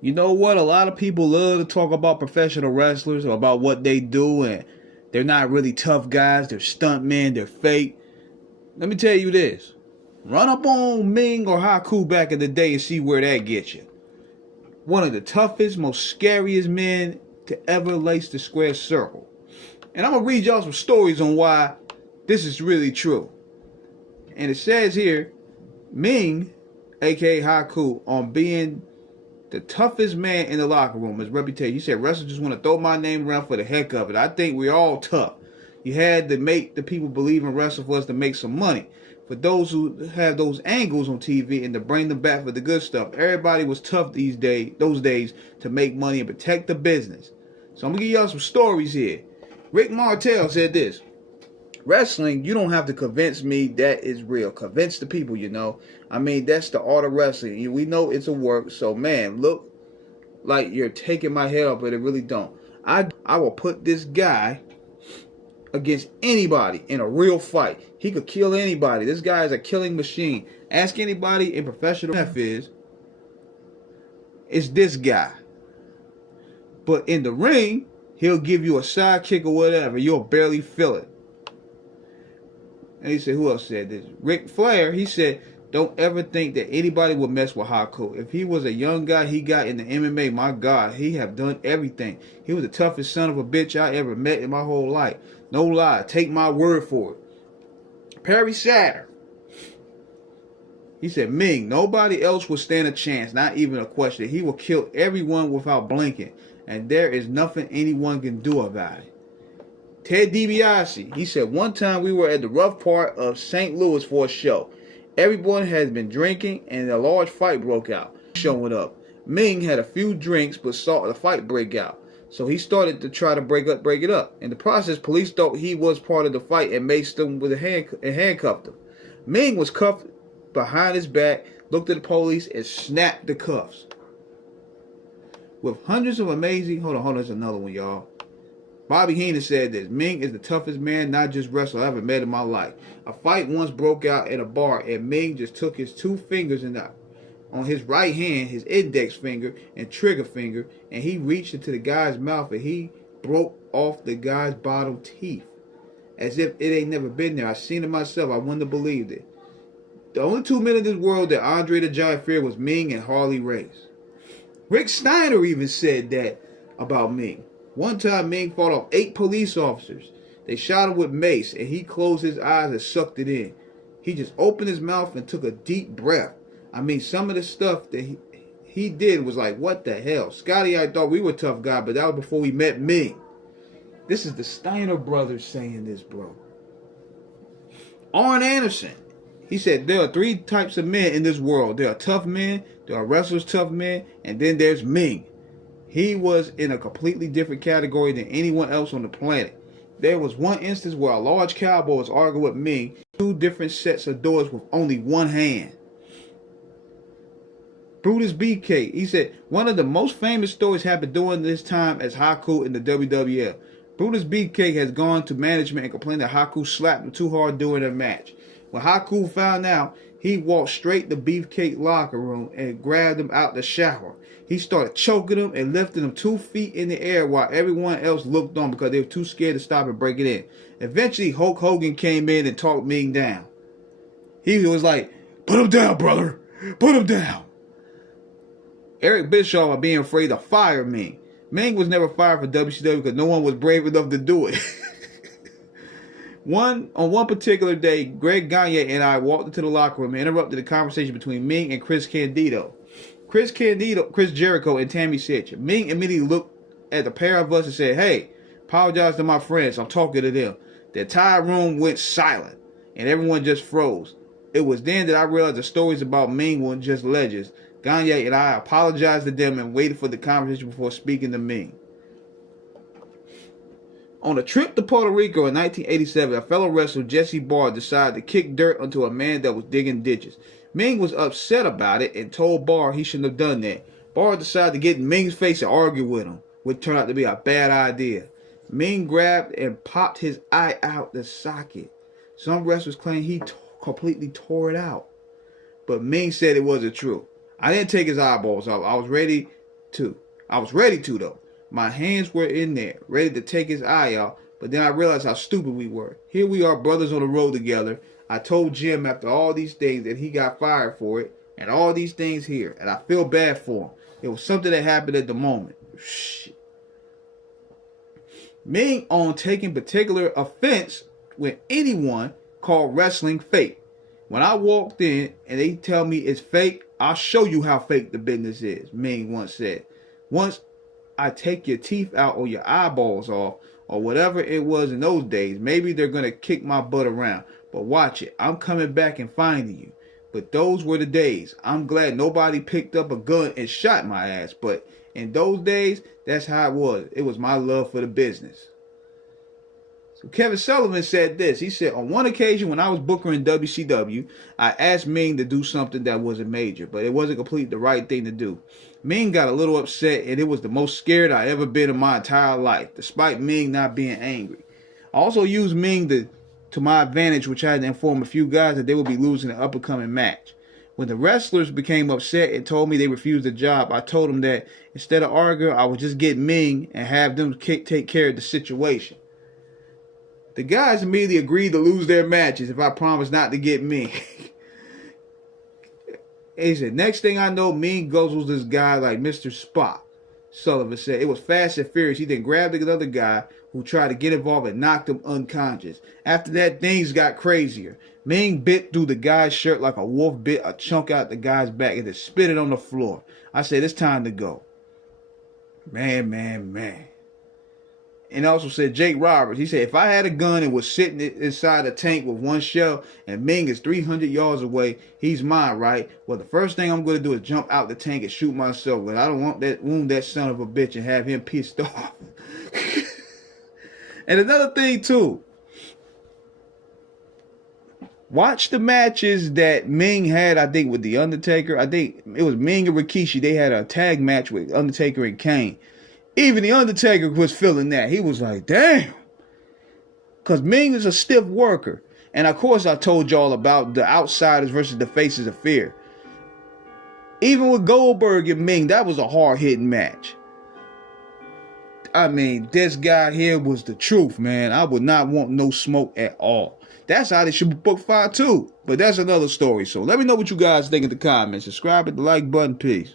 You know what? A lot of people love to talk about professional wrestlers or about what they do, and they're not really tough guys. They're stunt men. They're fake. Let me tell you this. Run up on Ming or Haku back in the day and see where that gets you. One of the toughest, most scariest men to ever lace the square circle. And I'm going to read y'all some stories on why this is really true. And it says here, Ming, aka Haku, on being the toughest man in the locker room, his reputation. He said, wrestlers just want to throw my name around for the heck of it. I think we're all tough. You had to make the people believe in wrestling for us to make some money. For those who have those angles on TV and to bring them back for the good stuff. Everybody was tough those days to make money and protect the business. So I'm going to give y'all some stories here. Rick Martel said this. Wrestling, you don't have to convince me that is real. Convince the people, you know. I mean, that's the art of wrestling. We know it's a work. So, man, look like you're taking my head off, but it really don't. I will put this guy against anybody in a real fight. He could kill anybody. This guy is a killing machine. Ask anybody in professional F is this guy. But in the ring, he'll give you a side kick or whatever. You'll barely feel it. And he said, who else said this? Ric Flair, he said, don't ever think that anybody would mess with Haku. If he was a young guy he got in the MMA, my God, he have done everything. He was the toughest son of a bitch I ever met in my whole life. No lie. Take my word for it. Perry Satter. He said, Ming, nobody else will stand a chance, not even a question. He will kill everyone without blinking. And there is nothing anyone can do about it. Ted DiBiase, he said, one time we were at the rough part of St. Louis for a show. Everyone has been drinking and a large fight broke out. Showing up. Ming had a few drinks but saw the fight break out. So he started to try to break it up. In the process, police thought he was part of the fight and maced him with and handcuffed him. Ming was cuffed behind his back, looked at the police, and snapped the cuffs. With hundreds of amazing... Hold on, there's another one, y'all. Bobby Heenan said this. Ming is the toughest man, not just wrestler, I ever met in my life. A fight once broke out at a bar, and Ming just took his two fingers on his right hand, his index finger and trigger finger, and he reached into the guy's mouth and he broke off the guy's bottom teeth. As if it ain't never been there. I seen it myself. I wouldn't have believed it. The only two men in this world that Andre the Giant feared was Ming and Harley Race. Rick Steiner even said that about Ming. One time Ming fought off 8 police officers. They shot him with mace and he closed his eyes and sucked it in. He just opened his mouth and took a deep breath. I mean, some of the stuff that he did was like, what the hell? Scotty, I thought we were tough guys, but that was before we met Ming. This is the Steiner brothers saying this, bro. Arn Anderson, he said there are 3 types of men in this world. There are tough men, there are wrestlers, tough men, and then there's Ming. He was in a completely different category than anyone else on the planet. There was one instance where a large cowboy was arguing with Ming, 2 different sets of doors with only one hand. Brutus Beefcake, he said, one of the most famous stories happened during this time as Haku in the WWF. Brutus Beefcake has gone to management and complained that Haku slapped him too hard during a match. When Haku found out, he walked straight to Beefcake locker room and grabbed him out the shower. He started choking him and lifting him 2 feet in the air while everyone else looked on because they were too scared to stop and break it in. Eventually, Hulk Hogan came in and talked Ming down. He was like, put him down, brother. Put him down. Eric Bischoff are being afraid to fire Ming. Ming was never fired for WCW because no one was brave enough to do it. On one particular day, Greg Gagne and I walked into the locker room and interrupted the conversation between Ming and Chris Candido. Chris Jericho, and Tammy Satcher. Ming immediately looked at the pair of us and said, hey, apologize to my friends. I'm talking to them. The entire room went silent and everyone just froze. It was then that I realized the stories about Ming weren't just legends. Gagne and I apologized to them and waited for the conversation before speaking to Ming. On a trip to Puerto Rico in 1987, a fellow wrestler, Jesse Barr, decided to kick dirt onto a man that was digging ditches. Ming was upset about it and told Barr he shouldn't have done that. Barr decided to get in Ming's face and argue with him, which turned out to be a bad idea. Ming grabbed and popped his eye out the socket. Some wrestlers claim he completely tore it out, but Ming said it wasn't true. I didn't take his eyeballs off. I was ready to. I was ready to, though. My hands were in there, ready to take his eye out, but then I realized how stupid we were. Here we are, brothers on the road together. I told Jim after all these things that he got fired for it, and all these things here, and I feel bad for him. It was something that happened at the moment. Shit. Ming on taking particular offense with anyone called wrestling fake. When I walked in and they tell me it's fake, I'll show you how fake the business is, Ming once said. Once I take your teeth out or your eyeballs off, or whatever it was in those days, maybe they're going to kick my butt around. But watch it. I'm coming back and finding you. But those were the days. I'm glad nobody picked up a gun and shot my ass. But in those days, that's how it was. It was my love for the business. So Kevin Sullivan said this. He said, on one occasion when I was booker in WCW, I asked Ming to do something that wasn't major, but it wasn't completely the right thing to do. Ming got a little upset, and it was the most scared I ever been in my entire life, despite Ming not being angry. I also used Ming to my advantage, which I had to inform a few guys that they would be losing an up-and-coming match. When the wrestlers became upset and told me they refused the job, I told them that instead of arguing, I would just get Ming and have them take care of the situation. The guys immediately agreed to lose their matches if I promised not to get Ming. He said, next thing I know, Ming goes with this guy like Mr. Spock. Sullivan said, it was fast and furious. He then grabbed another guy who tried to get involved and knocked him unconscious. After that, things got crazier. Ming bit through the guy's shirt like a wolf bit a chunk out the guy's back and then spit it on the floor. I said, it's time to go. Man. And also said Jake Roberts. He said, if I had a gun and was sitting inside a tank with one shell and Ming is 300 yards away, he's mine, right? Well, the first thing I'm going to do is jump out the tank and shoot myself. But I don't want that wound that son of a bitch and have him pissed off. And another thing, too. Watch the matches that Ming had, I think, with The Undertaker. I think it was Ming and Rikishi. They had a tag match with Undertaker and Kane. Even The Undertaker was feeling that. He was like, damn. Because Ming is a stiff worker. And of course, I told y'all about the outsiders versus the faces of fear. Even with Goldberg and Ming, that was a hard-hitting match. I mean, this guy here was the truth, man. I would not want no smoke at all. That's how they should book Fire too. But that's another story. So let me know what you guys think in the comments. Subscribe, hit the like button. Peace.